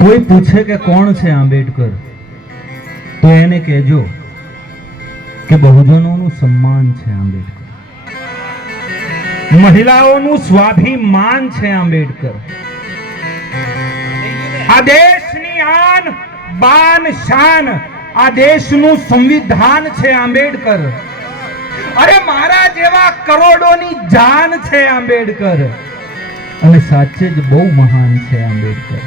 કોઈ પૂછે કે કોણ છે આંબેડકર, તો એને કહેજો કે બહુજનોનું સન્માન છે આંબેડકર, મહિલાઓનું સ્વાભિમાન છે આંબેડકર, આ દેશની આન બાન શાન, આ દેશનું સંવિધાન છે આંબેડકર. અરે મારા જેવા કરોડોની જાન છે આંબેડકર, અને સાચે જ બહુ મહાન છે આંબેડકર.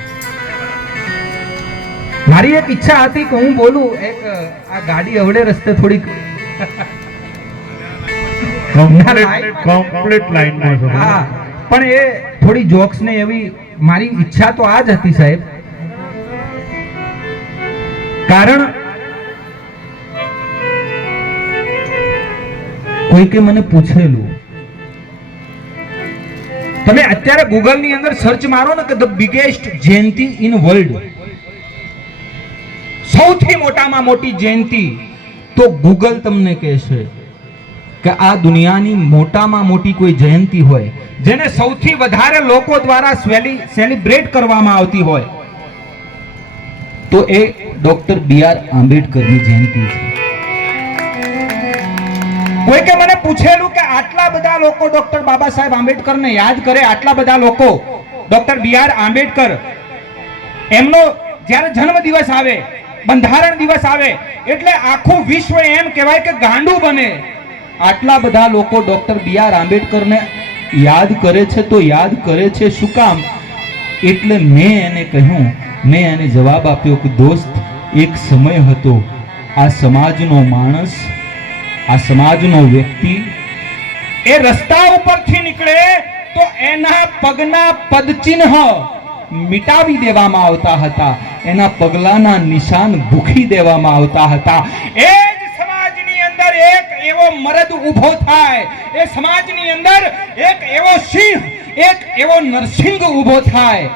મારી એક ઈચ્છા હતી કે હું બોલું, એક આ ગાડી અવડે રસ્તે થોડીક કમ્પ્લીટ લાઈનમાં છો. હા, પણ એ થોડી જોક્સ ને એવી મારી ઈચ્છા તો આ જ હતી સાહેબ. કારણ કોઈકે મને પૂછેલું, તમે અત્યારે ગૂગલ ની અંદર સર્ચ મારો ને કે the biggest Jayanti in world, સૌથી મોટામાં મોટી જયંતિ, તો ગૂગલ તમને કહેશે કે આ દુનિયાની મોટામાં મોટી કોઈ જયંતિ હોય જેને સૌથી વધારે લોકો દ્વારા સેલિબ્રેટ કરવામાં આવતી હોય તો એ ડોક્ટર બી.આર. આંબેડકરની જયંતિ છે. કોઈ કે મને પૂછેલું કે આટલા બધા લોકો ડોક્ટર બાબા સાહેબ આંબેડકરને યાદ કરે, આટલા બધા લોકો ડોક્ટર બી.આર. આંબેડકર એમનો જ્યારે જન્મ દિવસ આવે, બંધારણ દિવસ આવે એટલે આખું વિશ્વ એમ કહેવાય કે ગાંડું બને. આટલા બધા લોકો ડોક્ટર બી.આર. આંબેડકરને યાદ કરે છે, તો યાદ કરે છે શું કામ? એટલે મેં એને કહ્યું, મેં એને જવાબ આપ્યો કે દોસ્ત, એક સમય હતો આ સમાજનો માણસ, આ સમાજનો વ્યક્તિ એ રસ્તા ઉપરથી નીકળે તો એના પગના પદચિહ્ન મિટાવી દેવામાં આવતા હતા, એના પગલાના નિશાન ભૂખી દેવામાં આવતા હતા. એ જ સમાજની અંદર એક એવો મરદ ઊભો થાય, એ સમાજની અંદર એક એવો સિંહ, એક એવો નરસિંહ ઊભો થાય.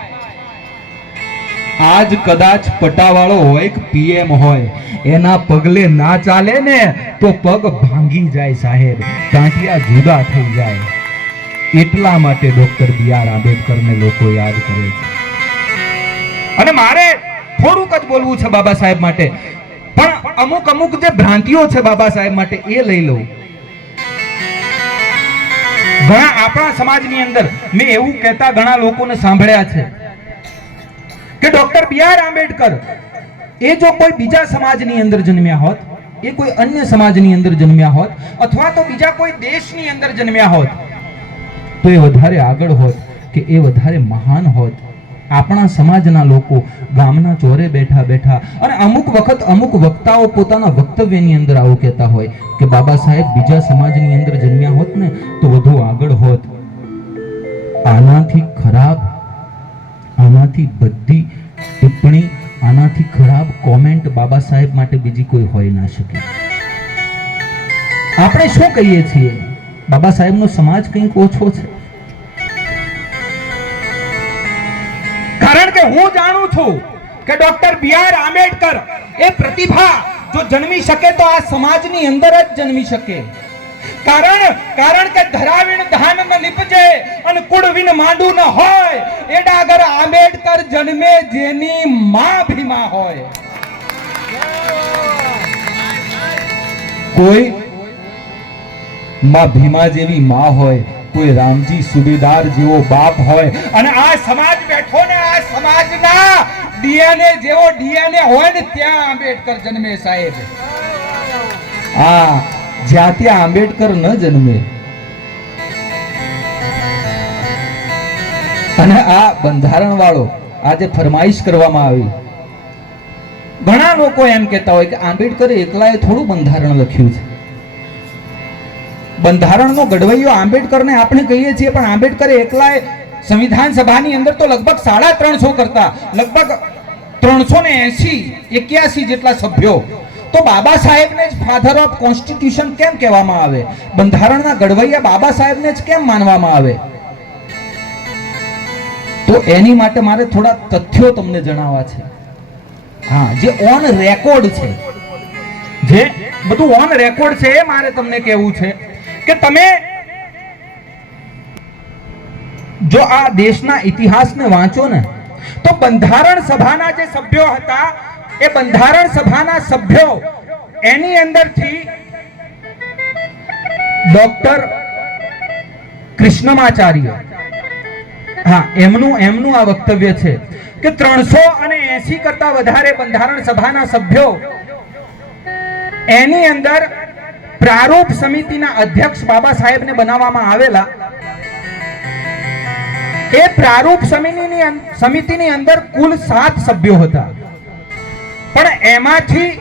આજ કદાચ પટાવાળો હોય કે પીએમ હોય, એના પગલે ના ચાલે ને તો પગ ભાંગી જાય સાહેબ, ટાંટિયા જુદા થઈ જાય. એટલા માટે ડોક્ટર બી.આર. આંબેડકરને લોકો યાદ કરે છે. અને મારે થોડુંક જ બોલવું છે બાબા સાહેબ માટે, પણ અમુક જે ભ્રાંતિઓ છે બાબા સાહેબ માટે એ લઈ લઉં. ઘણા આપણા સમાજની અંદર મેં એવું કહેતા ઘણા લોકોને સાંભળ્યા છે કે ડોક્ટર બી.આર. આંબેડકર એ જો કોઈ બીજા સમાજની અંદર જન્મ્યા હોત, એ કોઈ અન્ય સમાજની અંદર જન્મ્યા હોત, અથવા તો બીજા કોઈ દેશની અંદર જન્મ્યા હોત, તો એ વધારે આગળ હોત, કે એ વધારે મહાન હોત. આપણા સમાજના લોકો ગામના ચોરે બેઠા બેઠા, અને અમુક વખત અમુક વક્તાઓ પોતાના વક્તવ્યની અંદર આવું કહેતા હોય કે બાબા સાહેબ બીજા સમાજની અંદર જન્મ્યા હોત ને તો વધુ આગળ હોત. આનાથી ખરાબ, આનાથી બધી ટિપ્પણી, આનાથી ખરાબ કોમેન્ટ બાબા સાહેબ માટે બીજી કોઈ હોઈ ના શકે. આપણે શું કહીએ છીએ? બાબા સાહેબનો સમાજ કંઈક ઓછો છે. કારણ કે હું જાણું છું કે ડોક્ટર બી.આર. આંબેડકર એ પ્રતિભા જો જન્મી શકે તો આ સમાજની અંદર જ જન્મી શકે. કારણ કે ધરાવીણ ધાન ન નીપજે અને કુળવીન માંડું ન હોય, એ ડાગર આંબેડકર જન્મે જેની માં ભીમા હોય. કોઈ માં ભીમા જેવી માં હોય, કોઈ રામજી સુબેદાર જેવો બાપ હોય, અને આ સમાજ બેઠો ને આ સમાજના ડીએનએ જેવો ડીએનએ હોય ને ત્યાં આંબેડકર જન્મે સાહેબ. હા, જ્યાં ત્યાં આંબેડકર ન જન્મે. અને આ બંધારણ વાળો આજે ફરમાઈશ કરવામાં આવી, ઘણા લોકો એમ કહેતા હોય કે આંબેડકરે એકલાએ થોડું બંધારણ લખ્યું છે. બંધારણનો ઘડવૈયો આંબેડકરને આપણે કહીએ છીએ, પણ આંબેડકરે એકલાએ સંવિધાન સભાની અંદર તો લગભગ 350 કરતા લગભગ 381 જેટલા સભ્યો. તો બાબા સાહેબને જ ફાધર ઓફ કોન્સ્ટિટ્યુશન કેમ કહેવામાં આવે? બંધારણના ઘડવૈયા બાબા સાહેબને જ કેમ માનવામાં આવે? તો એની માટે મારે થોડા તથ્યો તમને જણાવવા છે. હા, જે ઓન રેકોર્ડ છે, જે બધું ઓન રેકોર્ડ છે, એ મારે તમને કહેવું છે કે તમે જો આ દેશના ઇતિહાસને વાંચો ને તો બંધારણ સભાના જે સભ્યો હતા એ બંધારણ સભાના સભ્યો એની અંદરથી ડોક્ટર કૃષ્ણમાચાર્ય, હા, એમનું આ વક્તવ્ય છે કે 380 કરતા વધારે બંધારણ સભાના સભ્યો એની અંદર પ્રારૂપ સમિતિના અધ્યક્ષ બાબા સાહેબને બનાવવામાં આવેલા. એ પ્રારૂપ સમિતિની અંદર કુલ 7 સભ્યો હતા, પણ એમાંથી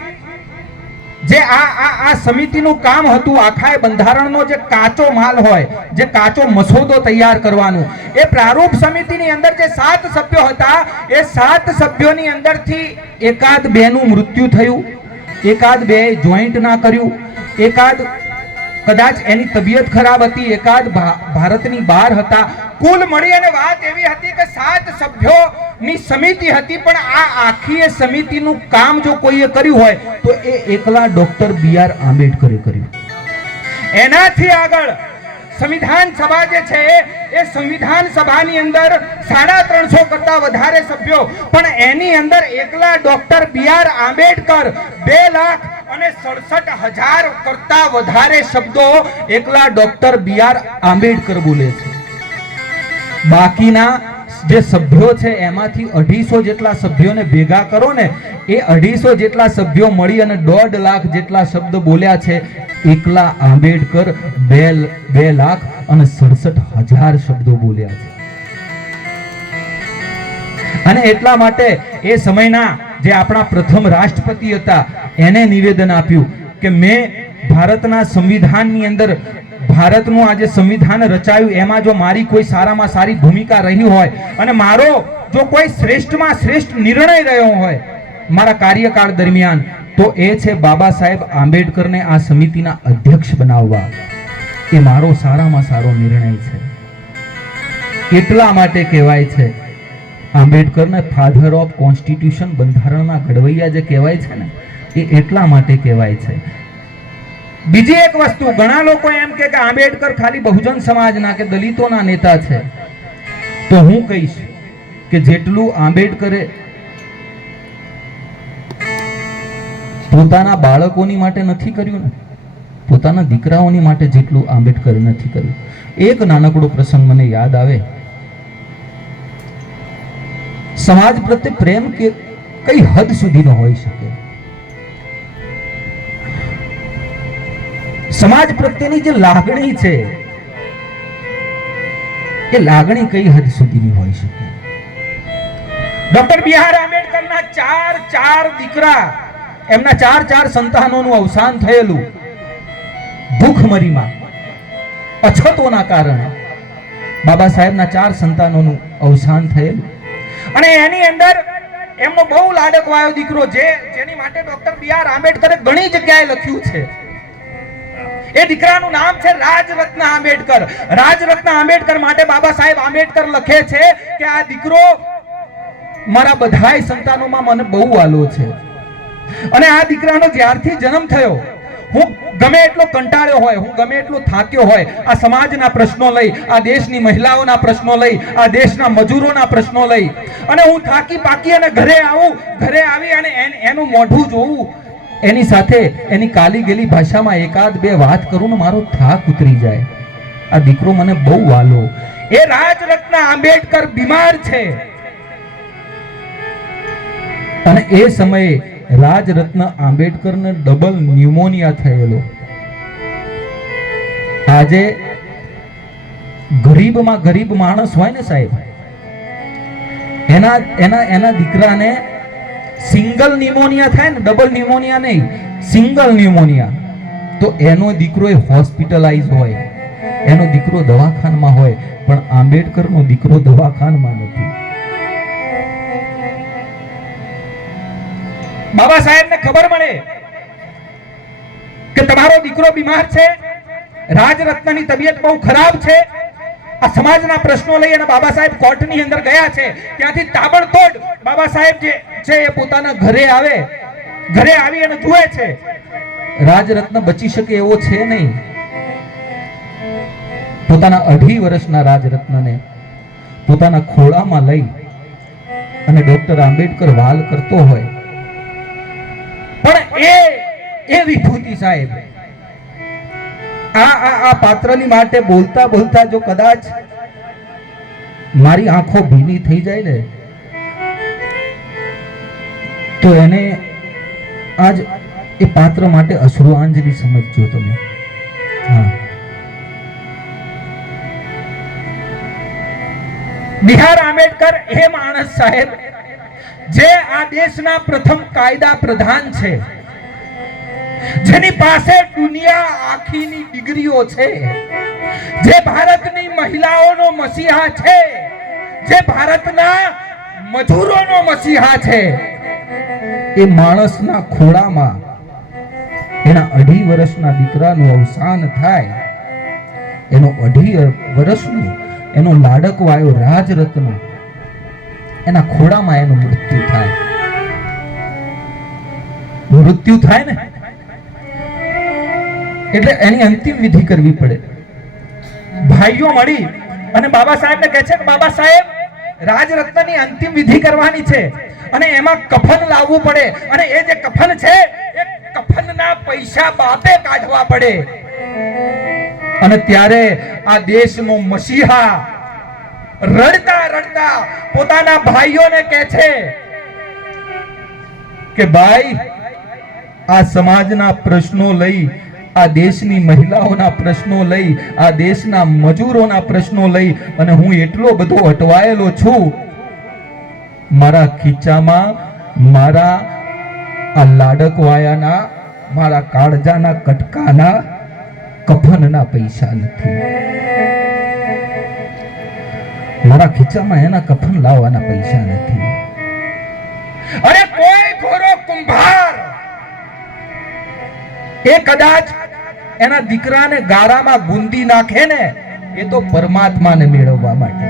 જે આ સમિતિનું કામ હતું, આખા બંધારણનો જે કાચો માલ હોય, જે કાચો મસોદો તૈયાર કરવાનું, એ પ્રારૂપ સમિતિની અંદર જે 7 સભ્યો હતા, એ 7 સભ્યોની અંદરથી એકાદ બે નું મૃત્યુ થયું, એકાદ બે જોઈન્ટ ના કર્યું, એકાદ કદાચ એની તબિયત ખરાબ હતી, એકાદ ભારતની બહાર હતા. કુલ મળી અને વાત એવી હતી કે 7 સભ્યોની સમિતિ હતી, પણ આ આખી સમિતિનું કામ જો કોઈએ કર્યું હોય તો એ એકલા ડોક્ટર બી.આર. આંબેડકરે કર્યું. એનાથી આગળ સંવિધાન સભા જે છે એ સંવિધાન સભાની અંદર 350 કરતા વધારે સભ્યો, પણ એની અંદર એકલા ડોક્ટર બી.આર. આંબેડકર 2,67,000 કરતા વધારે શબ્દો એકલા ડોક્ટર બી.આર. આંબેડકર બોલે છે. બાકીના જે સભ્યો છે એમાંથી 250 જેટલા સભ્યોને ભેગા કરો ને, એ 250 જેટલા સભ્યો મળી અને 1.5 લાખ જેટલા શબ્દ બોલ્યા છે. એકલા આંબેડકર 2,67,000 શબ્દો બોલ્યા છે. અને એટલા માટે એ સમયના જે આપણા પ્રથમ રાષ્ટ્રપતિ હતા એને નિવેદન આપ્યું કે મેં ભારતના સંવિધાનની અંદર, ભારતનું આ જે સંવિધાન રચાયું એમાં જો મારી કોઈ સારામાં સારી ભૂમિકા રહી હોય અને મારો જો કોઈ શ્રેષ્ઠમાં શ્રેષ્ઠ નિર્ણય રહ્યો હોય મારા કાર્યકાળ દરમિયાન, તો એ છે બાબા સાહેબ આંબેડકરને આ સમિતિના અધ્યક્ષ બનાવવા. એ મારો સારામાં સારો નિર્ણય છે. એટલા માટે કહેવાય છે આંબેડકરને ફાધર ઓફ કોન્સ્ટિટ્યુશન, બંધારણના ઘડવૈયા જે કહેવાય છે ને, એ એટલા માટે કહેવાય છે. બીજી એક વસ્તુ, ઘણા લોકો એમ કે આંબેડકર ખાલી બહુજન સમાજના કે દલિતોના નેતા છે, તો હું કહીશ કે જેટલું આંબેડકરે પોતાના બાળકોની માટે નથી કર્યું ને, પોતાના દીકરાઓની માટે જેટલું આંબેડકરે નથી કર્યું. એક નાનકડો પ્રસંગ મને યાદ આવે. સમાજ પ્રત્યે પ્રેમ કે કઈ હદ સુધીનો હોઈ શકે, સમાજ પ્રત્યેની જે લાગણી છે એ લાગણી કઈ હદ સુધીની હોઈ શકે. ડોક્ટર બી.આર. આંબેડકરના 4 દીકરા, એમના 4 સંતાનોનું અવસાન થયેલું ભૂખમરીમાં, અછતોના કારણે બાબા સાહેબના 4 સંતાનોનું અવસાન થયેલું. અને એની અંદર એમનો બહુ લાડકવાયો દીકરો, જેની માટે ડોક્ટર બી.આર. આંબેડકરે ઘણી જગ્યાએ લખ્યું છે. એ દીકરાનું નામ છે રાજરત્ન આંબેડકર. રાજરત્ન આંબેડકર માટે બાબા સાહેબ આંબેડકર લખે છે કે આ દીકરો મારા બધાય સંતાનોમાં મને બહુ વાલો છે. અને આ દીકરાનો જ્યારથી જન્મ થયો, હું ગમે એટલો કંટાળ્યો હોય, હું ગમે એટલો થાક્યો હોય, આ સમાજના પ્રશ્નો લઈ, આ દેશની મહિલાઓના પ્રશ્નો લઈ, આ દેશના મજૂરોના પ્રશ્નો લઈ, અને હું થાકી પાકી અને ઘરે આવી અને એનું મોઢું જોવું, એની સાથે એની કાલી ગેલી ભાષામાં એકાદ બે વાત કરું ને મારો થાક ઉતરી જાય. આ દીકરો મને બહુ વાલો. એ રાજરત્ન આંબેડકર બીમાર છે, અને એ સમયે રાજરત્ન આંબેડકરને ડબલ ન્યુમોનિયા થયેલો. આજે ગરીબમાં ગરીબ માણસ હોય ને સાહેબ, એના દીકરાને સિંગલ ન્યુમોનિયા થાય ને, ડબલ ન્યુમોનિયા નહીં, સિંગલ ન્યુમોનિયા, તો એનો દીકરો એ હોસ્પિટલાઇઝ હોય, એનો દીકરો દવાખાનામાં હોય, પણ આંબેડકરનો દીકરો દવાખાનામાં નથી. બાબા સાહેબને ખબર મળે કે તમારો દીકરો બીમાર છે, રાજરત્નની તબિયત બહુ ખરાબ છે, આ સમાજના પ્રશ્નો લઈ અને બાબા સાહેબ કોર્ટની અંદર ગયા છે. ત્યાંથી તાબડતોડ બાબા સાહેબ જે છે એ પોતાના ઘરે આવી અને જુએ છે રાજરત્ન બચી શકે એવો છે નહીં. પોતાના 2.5 વર્ષના રાજરત્નને પોતાના ખોળામાં લઈ અને ડોક્ટર આંબેડકર વાલ કરતો હોય, પણ એ વિભૂતિ સાહેબ આ પાત્રની માટે બોલતા બોલતા જો કદાચ મારી આંખો ભીની થઈ જાય ને, તો એને આજ એ પાત્ર માટે અશ્રુઆંજલિ સમજજો તમે. હા, બી.આર. આંબેડકર એ માણસ સાહેબ જે આ દેશના પ્રથમ કાયદા પ્રધાન છે, જેની પાસે દુનિયા આખીની ડિગ્રીઓ છે, જે ભારતની મહિલાઓનો મસીહા છે, જે ભારતના મજૂરોનો મસીહા છે, એ માણસના ખોળામાં એના 2.5 વર્ષના દીકરાનું અવસાન થાય, એનો 2.5 વર્ષનો એનો લાડકવાયો રાજરત્ન એના ખોળામાં એનું મૃત્યુ થાય ને, એટલે એની અંતિમ વિધિ કરવી પડે. ભાઈઓ મળી અને બાબા સાહેબને કહે છે કે બાબા સાહેબ રાજરત્નની અંતિમ વિધિ કરવાની છે અને એમાં કફન લાવવું પડે, અને એ જે કફન છે એ કફનના પૈસા બાપે કાઢવા પડે. અને ત્યારે આ દેશનો મસીહા રડતા રડતા પોતાના ભાઈઓને કહે છે કે ભાઈ, આ સમાજના પ્રશ્નો લઈ, આ દેશની મહિલાઓના પ્રશ્નો લઈ, આ દેશના મજૂરોના પ્રશ્નો લઈ અને હું એટલો બધો અટવાયેલો છું, મારા ખીચામાં મારા આ લાડકવાયાના, મારા કાળજાના કટકાના કફનના પૈસા નથી, મારા ખીચામાં એના કફન લાવવાના પૈસા નથી. અરે કોઈ ઘોરો કુંભાર એ કદાચ એના દીકરાને ગારામાં ગુંદી નાખે ને, એ તો પરમાત્માને મેળવવા માટે,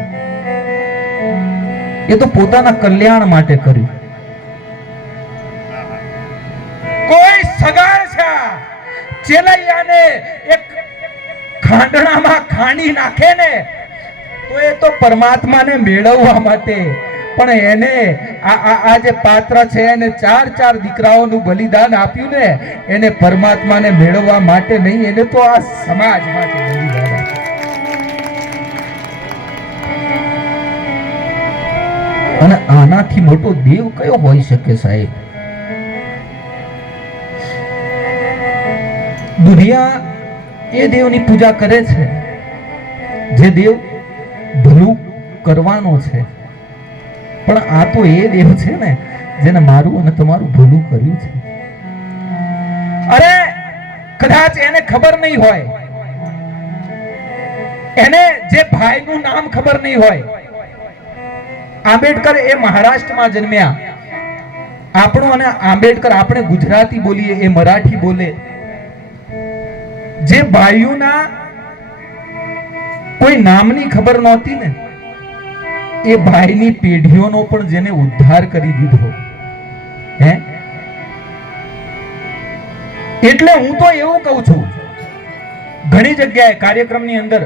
એ તો પોતાના કલ્યાણ માટે કર્યું. કોઈ સગાળશા ચેલૈયાને એક ખાંડણામાં ખાંડી નાખે ને, તો એ તો પરમાત્માને મેળવવા માટે. પણ એને આ જે પાત્ર છે એને 4 દીકરાઓનું બલિદાન આપ્યું ને, એને પરમાત્માને મેળવવા માટે નહીં, એને તો આ સમાજ માટે બલિદાન આપ્યું. અને આનાથી મોટો દેવ કયો હોઈ શકે સાહેબ? દુનિયા એ દેવની પૂજા કરે છે જે દેવ ભલું કરવાનો છે, પણ આ તો એ દેવ છે ને જેને મારું અને તમારું ભલું કર્યું છે. અરે કદાચ એને ખબર નહીં હોય, એને જે ભાઈનું નામ ખબર નહીં હોય. આંબેડકર એ મહારાષ્ટ્રમાં જન્મ્યા. આપણો અને આંબેડકર, આપણે ગુજરાતી બોલીએ, એ મરાઠી બોલે. જે ભાઈઓના કોઈ નામની ખબર નહોતી ને, એ ભાઈની પેઢીઓનો પણ જેને ઉદ્ધાર કરી દીધો. હે, એટલે હું તો એવું કહું છું, ઘણી જગ્યાએ કાર્યક્રમની અંદર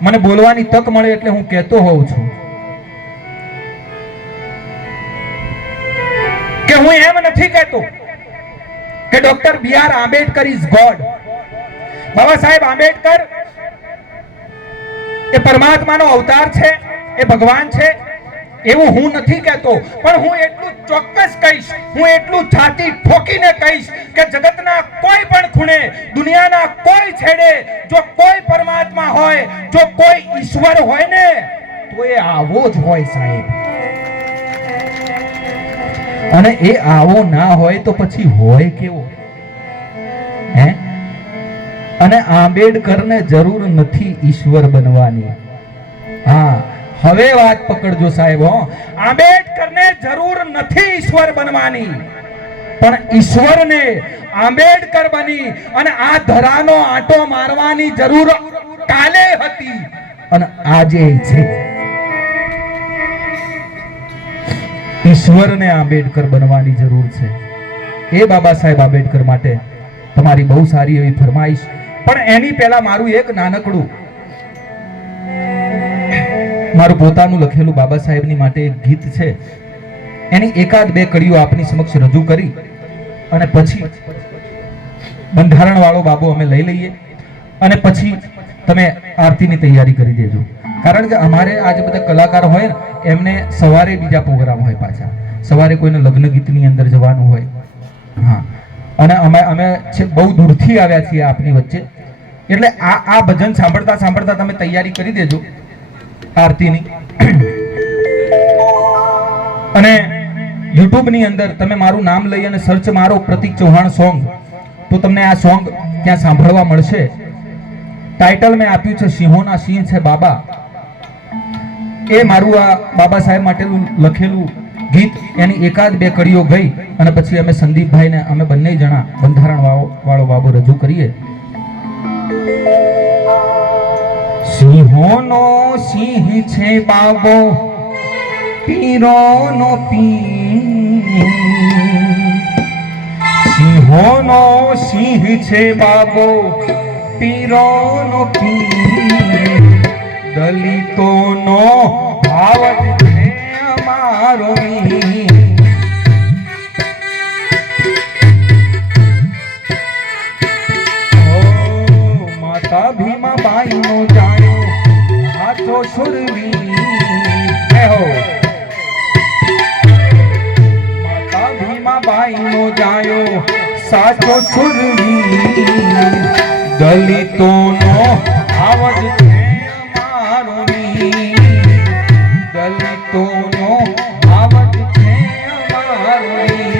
મને બોલવાની તક મળે એટલે હું કહેતો હોઉં છું કે હું એમ નથી કહેતો કે doctor B R. Ambedkar is God. Baba Saheb Ambedkar એ પરમાત્માનો અવતાર છે, એ ભગવાન છે, એવું હું નથી કહેતો. પણ હું એટલું ચોક્કસ કહીશ, હું એટલું છાતી ઠોકીને કહીશ કે જગતના કોઈ પણ ખૂણે, દુનિયાના કોઈ છેડે જો કોઈ પરમાત્મા હોય, જો કોઈ ઈશ્વર હોય ને, તો એ આવો જ હોય સાહેબ. અને એ આવો ના હોય તો પછી હોય કેવો? હે? અને આંબેડકરને જરૂર નથી ઈશ્વર બનવાની. હા, હવે વાત પકડજો સાહેબ. આંબેડકરને જરૂર નથી ઈશ્વર બનવાની, પણ ઈશ્વરને આંબેડકર બની અને આ ધરાનો આંટો મારવાની જરૂર કાલે હતી અને આજે છે. ઈશ્વરને આંબેડકર બનવાની જરૂર છે. એ બાબા સાહેબ આંબેડકર માટે તમારી બહુ સારી એવી ફરમાઈશ. પણ એની પહેલા મારું એક નાનકડું, મારું પોતાનું લખેલું બાબા સાહેબની માટે એક ગીત છે, એની એકાદ બે કડીઓ આપની સમક્ષ રજૂ કરી અને પછી બંધારણ વાળો બાબો અમે લઈ લઈએ અને પછી તમે આરતીની તૈયારી કરી દેજો. કારણ કે અમારે આજે બધા કલાકાર હોય ને એમને સવારે બીજા પ્રોગ્રામ હોય, પાછા સવારે કોઈને લગ્ન ગીતની અંદર જવાનું હોય. હા, અને અમે બહુ દૂરથી આવ્યા છીએ આપની વચ્ચે, એટલે આ ભજન સાંભળતા સાંભળતા તમે તૈયારી કરી દેજો આરતીની. અને YouTube ની અંદર તમે મારું નામ લઈ અને સર્ચ મારો પ્રતિક ચૌહાણ સોંગ, તો તમને આ સોંગ ત્યાં સાંભળવા મળશે. ટાઇટલ મેં આપ્યું છે સિંહોના સિંહ છે બાબા. એ મારું આ બાબા સાહેબ માટેનું લખેલું ગીત, એની એકાદ બે કડીઓ ગઈ અને પછી અમે સંદીપભાઈને અમે બંને જણા બંધારણ વાળો બાબો રજૂ કરીએ. સિંહોનો સિંહ છે બાબો, પીરોનો પીર. સિંહોનો સિંહ છે બાબો, પીરોનો પીર. દલિતોનો ભાવ છે અમારો વીર. માતા ભીમાબાઈનો જાણ્યો સાચો શુરવીર. માતા ભીમાબાઈનો જાણ્યો સાચો શુરવીર. દલિતોનો આવડ છે અમારો વીર. દલિતોનો આવડ છે અમારો વીર.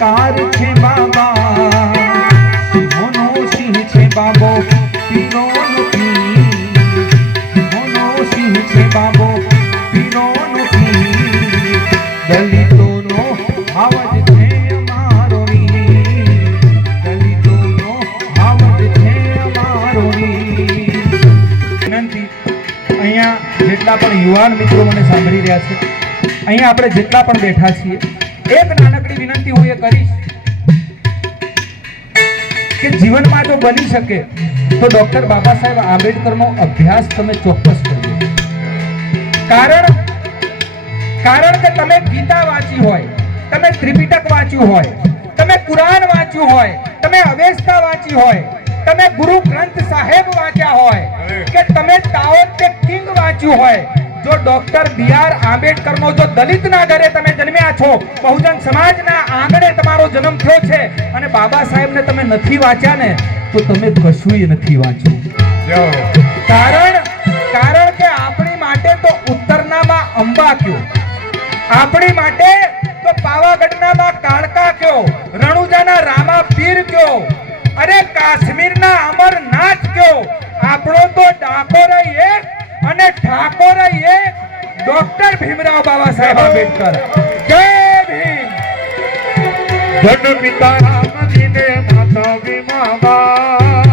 કાર છે બાબા. સિંહોનો સિંહ છે બાબો, પીરોનો પીર. સિંહોનો સિંહ છે બાબો, પીરોનો પીર. દલિતોનો આવજ છે અમારો વીર. દલિતોનો આવજ છે અમારો વીર. વિનંતી, અહીંયા જેટલા પણ યુવાન મિત્રો મને સાંભળી રહ્યા છે, અહીંયા આપણે જેટલા પણ બેઠા છીએ, એક નાનકડી વિનંતી હું એ કરીશ કે જીવનમાં જો બની શકે તો ડોક્ટર બાબા સાહેબ આંબેડકરનો અભ્યાસ તમે ચોક્કસ કરજો. કારણ કારણ કે તમે ગીતા વાંચી હોય, તમે ત્રિપિટક વાંચ્યું હોય, તમે કુરાન વાંચ્યું હોય, તમે અવેસ્તા વાંચી હોય, તમે ગુરુ ગ્રંથ સાહેબ વાંચ્યા હોય કે તમે તાઓ તે કિંગ વાંચ્યું હોય, જો ડોક્ટર બી.આર. આંબેડકરનો જો દલિતના ઘરે તમે જન્મ્યા છો, બહુજન સમાજના આંગણે તમારો જન્મ થયો છે અને બાબા સાહેબને તમે નથી વાંચ્યા ને તો તમે કશુંય નથી વાંચ્યું. કારણ કે આપણી માટે તો ઉત્તરનામાં અંબા કયો, આપણી માટે તો પાવાગઢનામાં કાળકા કયો, રણુજાના રામા પીર કયો, અરે કાશ્મીરના અમરનાથ કયો, આપણો તો ડાકોર એક અને ઠાકોર એક ડોક્ટર ભીમરાવ બાબા સાહેબ આંબેડકર. જય ભીમ. જન પિતા રામ જી ને માતા ભીમા બા